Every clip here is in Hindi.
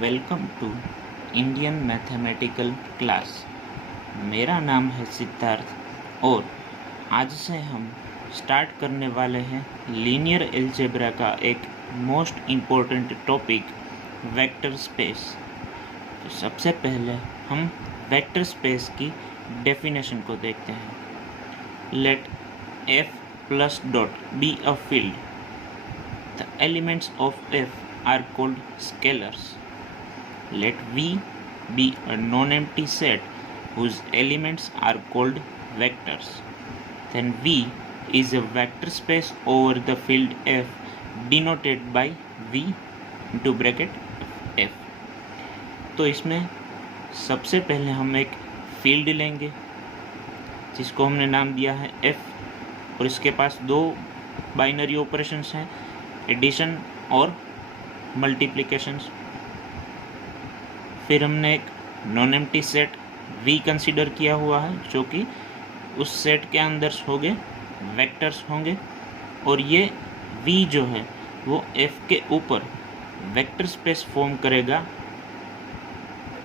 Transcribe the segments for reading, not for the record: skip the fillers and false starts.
Welcome to Indian mathematical class. मेरा नाम है सिद्धार्थ और आज से हम स्टार्ट करने वाले हैं लीनियर अलजेब्रा का एक most important topic vector space. तो सबसे पहले हम वेक्टर स्पेस की डेफिनेशन को देखते हैं। Let f plus dot be a field. The elements of f are called scalars. Let V be a non-empty set whose elements are called vectors. Then V is a vector space over the field f denoted by V into bracket f. तो इसमें सबसे पहले हम एक फील्ड लेंगे जिसको हमने नाम दिया है f और इसके पास दो बाइनरी ऑपरेशंस हैं, एडिशन और मल्टीप्लिकेशंस। फिर हमने एक non empty set V consider किया हुआ है जो कि उस सेट के अंदर होंगे वेक्टर्स होंगे और ये V जो है वो F के ऊपर वेक्टर स्पेस फॉर्म करेगा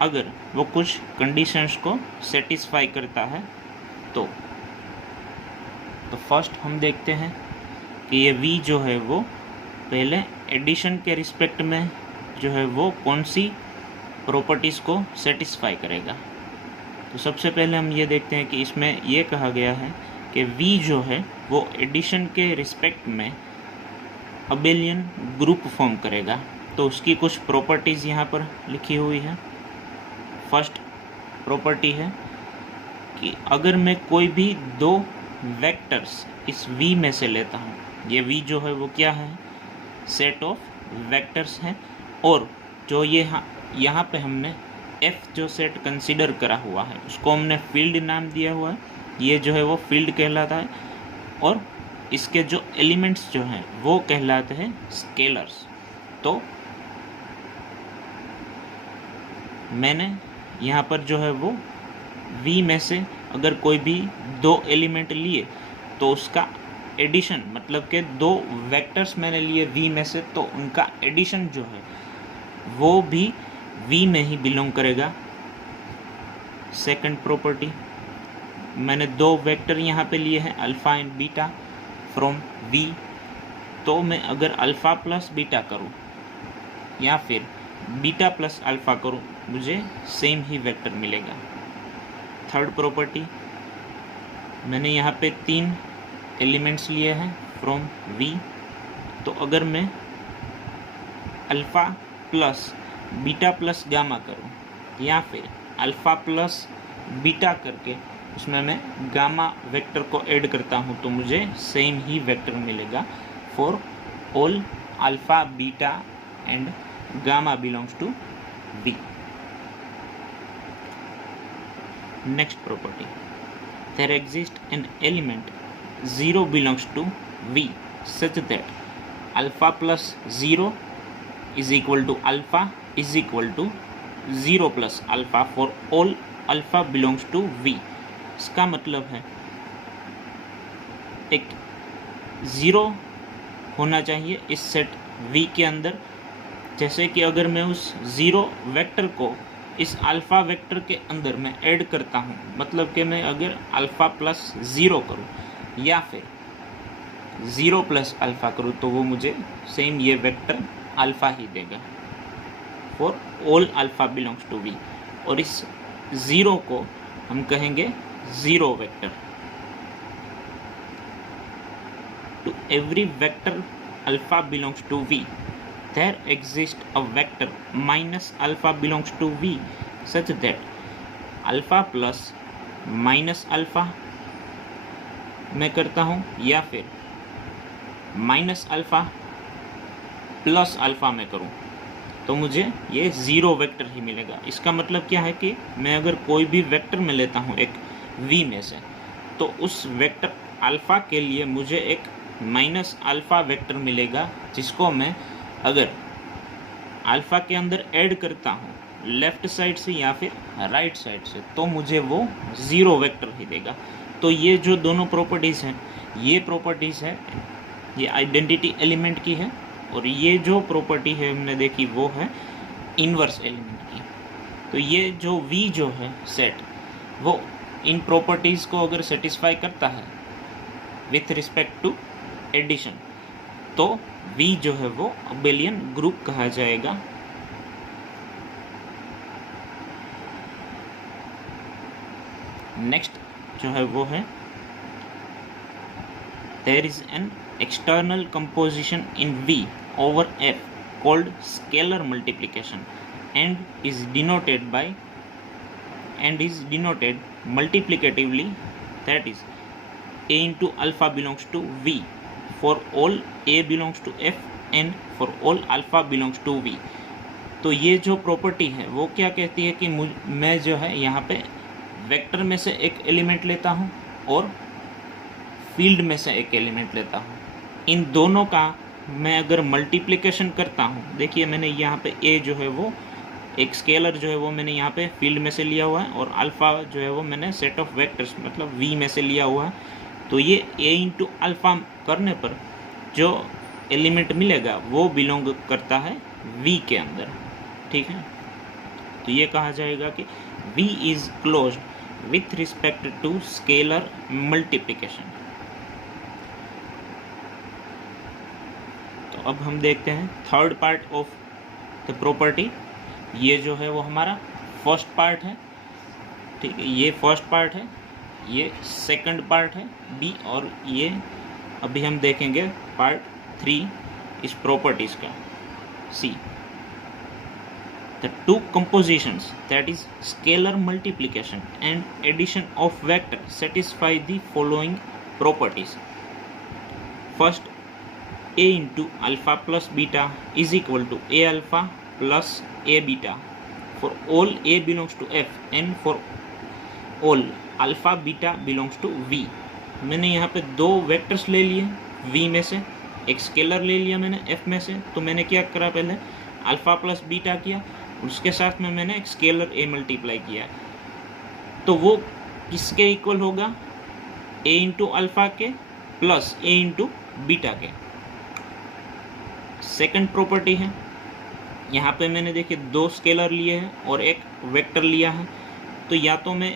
अगर वो कुछ कंडीशंस को सेटिस्फाई करता है। तो फर्स्ट हम देखते हैं कि ये V जो है वो पहले एडिशन के रिस्पेक्ट में जो है वो कौन सी प्रॉपर्टीज़ को सेटिस्फाई करेगा। तो सबसे पहले हम ये देखते हैं कि इसमें ये कहा गया है कि V जो है वो एडिशन के रिस्पेक्ट में अबेलियन ग्रुप फॉर्म करेगा। तो उसकी कुछ प्रॉपर्टीज़ यहाँ पर लिखी हुई है। फर्स्ट प्रॉपर्टी है कि अगर मैं कोई भी दो वेक्टर्स इस V में से लेता हूँ, ये V जो है वो क्या है, सेट ऑफ वेक्टर्स है और जो ये यहाँ पे हमने F जो सेट कंसीडर करा हुआ है उसको हमने फील्ड नाम दिया हुआ है। ये जो है वो फील्ड कहलाता है और इसके जो एलिमेंट्स जो हैं वो कहलाते हैं स्केलर्स। तो मैंने यहाँ पर जो है वो V में से अगर कोई भी दो एलिमेंट लिए तो उसका एडिशन, मतलब कि दो वेक्टर्स मैंने लिए V में से, तो उनका एडिशन जो है वो भी V में ही बिलोंग करेगा। सेकंड प्रॉपर्टी, मैंने दो वेक्टर यहाँ पे लिए हैं alpha and beta from V, तो मैं अगर अल्फ़ा प्लस बीटा करूँ या फिर बीटा प्लस अल्फ़ा करूँ मुझे सेम ही वेक्टर मिलेगा। थर्ड प्रॉपर्टी, मैंने यहाँ पे तीन एलिमेंट्स लिए हैं फ्रॉम V, तो अगर मैं alpha plus beta plus gamma करूँ या फिर अल्फ़ा प्लस बीटा करके उसमें मैं गामा वेक्टर को ऐड करता हूँ तो मुझे सेम ही वेक्टर मिलेगा for all alpha beta and gamma belongs to V। Next property, there exists an element 0 belongs to V such that alpha plus 0 is equal to alpha is equal to 0 plus alpha for all alpha belongs to V। इसका मतलब है एक 0 होना चाहिए इस सेट V के अंदर। जैसे कि अगर मैं उस 0 वेक्टर को इस अल्फ़ा वेक्टर के अंदर मैं ऐड करता हूँ, मतलब कि मैं अगर अल्फ़ा प्लस 0 करूँ या फिर 0 प्लस अल्फ़ा करूँ तो वो मुझे सेम ये वेक्टर अल्फ़ा ही देगा for all alpha belongs to V। और इस 0 को हम कहेंगे 0 vector. To every vector alpha belongs to V there exists a vector minus alpha belongs to V such that alpha plus minus alpha मैं करता हूँ या फिर माइनस अल्फ़ा प्लस अल्फ़ा मैं करूँ तो मुझे ये 0 वेक्टर ही मिलेगा। इसका मतलब क्या है कि मैं अगर कोई भी वेक्टर में लेता हूँ एक V में से, तो उस वेक्टर अल्फ़ा के लिए मुझे एक माइनस अल्फ़ा वेक्टर मिलेगा जिसको मैं अगर अल्फ़ा के अंदर ऐड करता हूँ लेफ़्ट साइड से या फिर राइट साइड से तो मुझे वो 0 वेक्टर ही देगा। तो ये जो दोनों प्रॉपर्टीज़ हैं, ये प्रॉपर्टीज़ है, ये आइडेंटिटी एलिमेंट की है और ये जो प्रॉपर्टी है हमने देखी वो है इन्वर्स एलिमेंट की। तो ये जो V जो है सेट, वो इन प्रॉपर्टीज़ को अगर सेटिस्फाई करता है विथ रिस्पेक्ट टू एडिशन, तो V जो है वो अबेलियन ग्रुप कहा जाएगा। नेक्स्ट जो है वो है there is an external composition in V over F called scalar multiplication and is denoted multiplicatively, that is A into alpha belongs to V for all A belongs to F and for all alpha belongs to V। तो ये जो प्रॉपर्टी है वो क्या कहती है कि मैं जो है यहाँ पे वेक्टर में से एक एलिमेंट लेता हूँ और फील्ड में से एक एलिमेंट लेता हूँ। इन दोनों का मैं अगर मल्टीप्लिकेशन करता हूँ, देखिए मैंने यहाँ पे ए जो है वो एक स्केलर जो है वो मैंने यहाँ पे फील्ड में से लिया हुआ है और अल्फ़ा जो है वो मैंने सेट ऑफ वेक्टर्स मतलब वी में से लिया हुआ है। तो ये ए इंटू अल्फ़ा करने पर जो एलिमेंट मिलेगा वो बिलोंग करता है वी के अंदर, ठीक है। तो ये कहा जाएगा कि V is closed with respect to scalar multiplication. तो अब हम देखते हैं third part of the property. ये जो है वो हमारा फर्स्ट पार्ट है, ठीक है, ये फर्स्ट पार्ट है, ये सेकंड पार्ट है बी, और ये अभी हम देखेंगे पार्ट 3 इस प्रॉपर्टीज़ का सी। The two compositions that is scalar multiplication and addition of vector satisfy the following properties. First, a into alpha plus beta is equal to a alpha plus a beta for all a belongs to F and for all alpha beta belongs to V। मैंने यहाँ पे दो वेक्टर्स ले लिए V में से, एक स्केलर ले लिया मैंने F में से। तो मैंने क्या करा, पहले अल्फ़ा प्लस बीटा किया, उसके साथ में मैंने एक स्केलर A मल्टीप्लाई किया। तो वो किसके इक्वल होगा, A इंटू अल्फ़ा के प्लस A इंटू बीटा के। सेकंड प्रॉपर्टी है, यहाँ पे मैंने देखिए दो स्केलर लिए हैं और एक वेक्टर लिया है। तो या तो मैं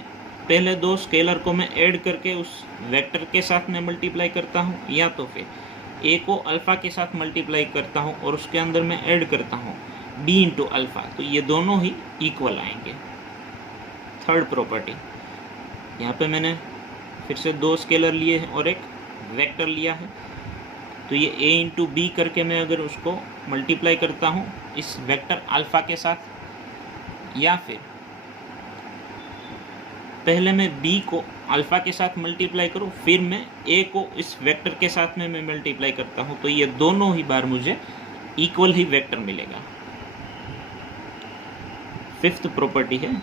पहले दो स्केलर को मैं ऐड करके उस वेक्टर के साथ में मल्टीप्लाई करता हूँ, या तो फिर ए को अल्फ़ा के साथ मल्टीप्लाई करता हूँ और उसके अंदर मैं ऐड करता हूँ बी इंटू अल्फ़ा। तो ये दोनों ही इक्वल आएंगे। थर्ड प्रॉपर्टी, यहाँ पे मैंने फिर से दो स्केलर लिए हैं और एक वेक्टर लिया है। तो ये a इंटू बी करके मैं अगर उसको मल्टीप्लाई करता हूँ इस वेक्टर अल्फ़ा के साथ, या फिर पहले मैं b को अल्फ़ा के साथ मल्टीप्लाई करूँ फिर मैं a को इस वेक्टर के साथ में मैं मल्टीप्लाई करता हूँ, तो ये दोनों ही बार मुझे इक्वल ही वेक्टर मिलेगा। फिफ्थ प्रॉपर्टी है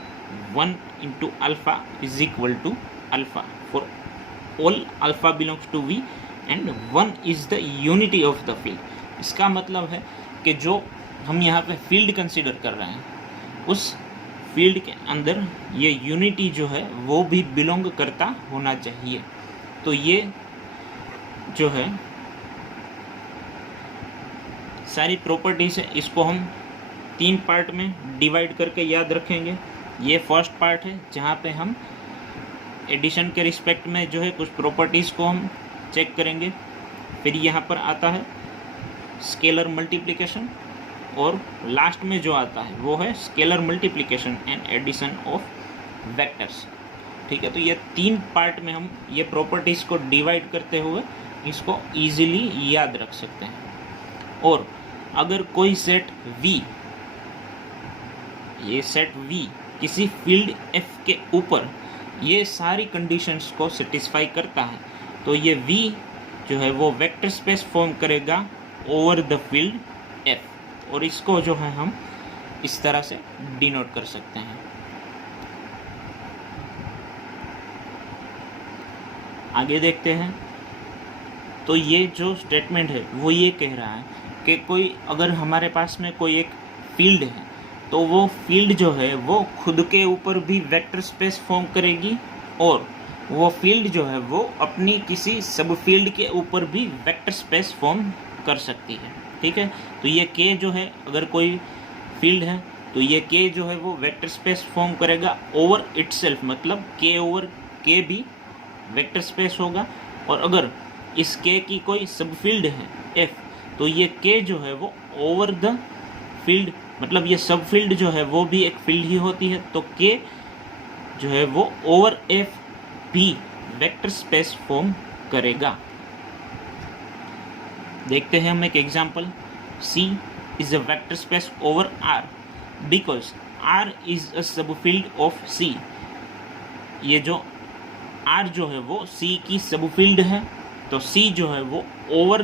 1 into alpha is equal to alpha for all alpha belongs to v and 1 is the unity of the field. इसका मतलब है कि जो हम यहाँ पे फील्ड कंसीडर कर रहे हैं उस फील्ड के अंदर ये यूनिटी जो है वो भी बिलोंग करता होना चाहिए। तो ये जो है सारी प्रॉपर्टीज है, इसको हम 3 पार्ट में डिवाइड करके याद रखेंगे। ये फर्स्ट पार्ट है जहाँ पे हम एडिशन के रिस्पेक्ट में जो है कुछ प्रॉपर्टीज़ को हम चेक करेंगे। फिर यहाँ पर आता है स्केलर मल्टीप्लिकेशन, और लास्ट में जो आता है वो है scalar multiplication and addition of vectors, ठीक है। तो ये 3 पार्ट में हम ये प्रॉपर्टीज़ को डिवाइड करते हुए इसको इजीली याद रख सकते हैं। और अगर कोई सेट V, ये सेट V किसी फील्ड F के ऊपर ये सारी कंडीशंस को सेटिस्फाई करता है, तो ये V जो है वो वेक्टर स्पेस फॉर्म करेगा ओवर द फील्ड F, और इसको जो है हम इस तरह से डिनोट कर सकते हैं। आगे देखते हैं। तो ये जो स्टेटमेंट है वो ये कह रहा है कि कोई अगर हमारे पास में कोई एक फील्ड है तो वो फील्ड जो है वो खुद के ऊपर भी वेक्टर स्पेस फॉर्म करेगी, और वो फील्ड जो है वो अपनी किसी सब फील्ड के ऊपर भी वेक्टर स्पेस फॉर्म कर सकती है, ठीक है। तो ये के जो है अगर कोई फील्ड है तो ये के जो है वो वेक्टर स्पेस फॉर्म करेगा ओवर इटसेल्फ, मतलब के ओवर के भी वेक्टर स्पेस होगा। और अगर इस के की कोई सब फील्ड है एफ, तो ये के जो है वो ओवर द फील्ड, मतलब ये सब फील्ड जो है वो भी एक फील्ड ही होती है, तो के जो है वो ओवर एफ भी वेक्टर स्पेस फॉर्म करेगा। देखते हैं हम एक example. C is a vector space over R because R is a सब फील्ड ऑफ C। ये जो R जो है वो C की सब फील्ड है, तो C जो है वो over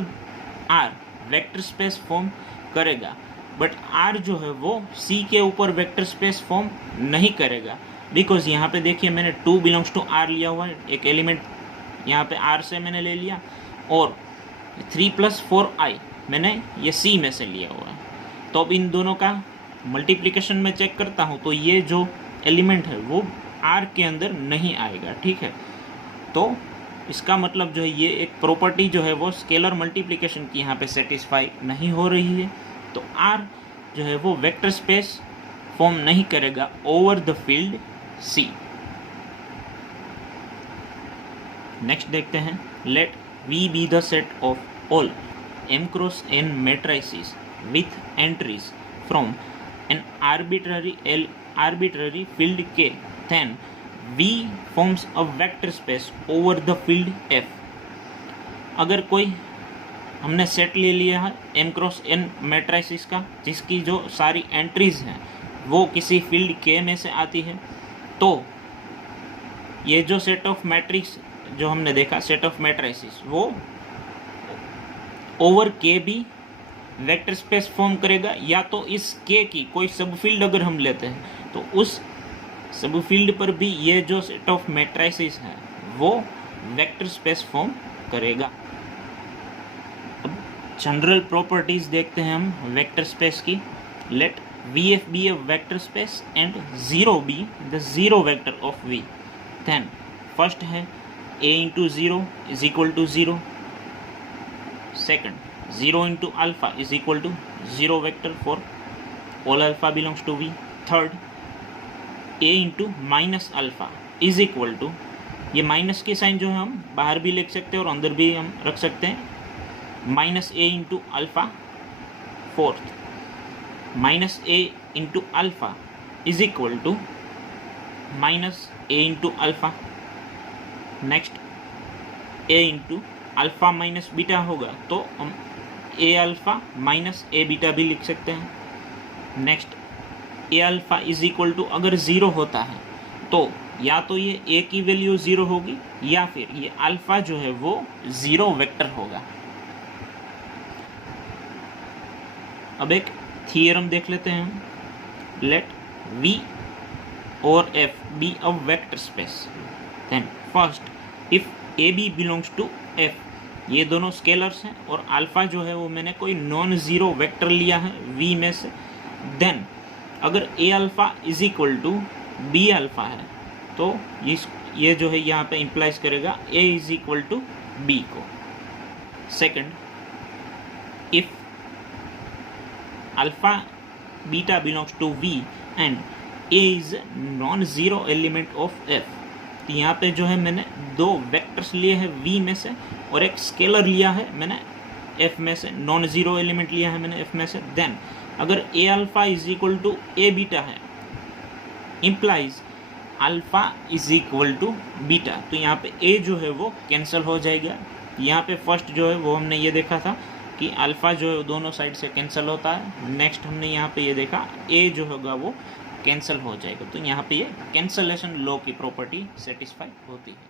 R vector space form करेगा। बट R जो है वो C के ऊपर वेक्टर स्पेस फॉर्म नहीं करेगा, बिकॉज यहाँ पे देखिए मैंने 2 बिलोंग्स टू R लिया हुआ है, एक एलिमेंट यहाँ पे R से मैंने ले लिया, और 3 + 4i मैंने ये C में से लिया हुआ है। तो अब इन दोनों का मल्टीप्लिकेशन में चेक करता हूँ, तो ये जो एलिमेंट है वो R के अंदर नहीं आएगा, ठीक है। तो इसका मतलब जो है ये एक प्रॉपर्टी जो है वो स्केलर मल्टीप्लिकेशन की यहाँ पे सेटिस्फाई नहीं हो रही है, तो R जो है वो वेक्टर स्पेस फॉर्म नहीं करेगा over the field C। Next देखते हैं, late V be the set of all m cross n matrices with entries from an arbitrary field K, then V forms a vector space over the field F। अगर कोई हमने सेट ले लिया है m क्रॉस n मैट्रिसेस का, जिसकी जो सारी एंट्रीज हैं वो किसी फील्ड K में से आती है, तो ये जो सेट ऑफ मैट्रिक्स जो हमने देखा, सेट ऑफ मैट्रिसेस, वो ओवर के भी वेक्टर स्पेस फॉर्म करेगा, या तो इस के की कोई सब फील्ड अगर हम लेते हैं तो उस सब फील्ड पर भी ये जो सेट ऑफ मैट्रिसेस है वो वेक्टर स्पेस फॉर्म करेगा। अब जनरल प्रॉपर्टीज देखते हैं हम वेक्टर स्पेस की। Let VF be a vector space and 0 be the zero vector of V, then first है a into 0 is equal to 0, second 0 into alpha is equal to 0 vector for all alpha belongs to V, third a into minus alpha is equal to, ये माइनस के साइन जो है हम बाहर भी लिख सकते हैं और अंदर भी हम रख सकते हैं, minus a into alpha, fourth minus a into alpha is equal to minus a into alpha, next a into alpha minus beta होगा तो हम a alpha minus a beta भी लिख सकते हैं। Next a alpha is equal to, अगर ज़ीरो होता है तो या तो ये a की वैल्यू ज़ीरो होगी या फिर ये अल्फ़ा जो है वो ज़ीरो वेक्टर होगा। अब एक थियरम देख लेते हैं हम। लेट V और F be a vector space, then first if AB belongs to F, ये दोनों स्केलर्स हैं और अल्फ़ा जो है वो मैंने कोई नॉन ज़ीरो वेक्टर लिया है V में से, देन अगर A alpha is equal to B alpha है तो ये जो है यहाँ पे इम्प्लाइज करेगा A is equal to B को। Second, if alpha beta belongs to V and A is non zero element of F, तो यहाँ पे जो है मैंने दो वेक्टर्स लिए हैं V में से और एक स्केलर लिया है मैंने F में से, नॉन ज़ीरो एलिमेंट लिया है मैंने F में से। देन अगर A alpha is equal to A beta है, implies alpha is equal to beta, तो यहाँ पे A जो है वो कैंसिल हो जाएगा। यहाँ पे फर्स्ट जो है वो हमने ये देखा था कि अल्फ़ा जो है दोनों साइड से कैंसिल होता है। नेक्स्ट हमने यहाँ पे ये देखा A जो होगा वो कैंसिल हो जाएगा, तो यहाँ पे ये कैंसलेशन लॉ की प्रॉपर्टी सेटिस्फाई होती है।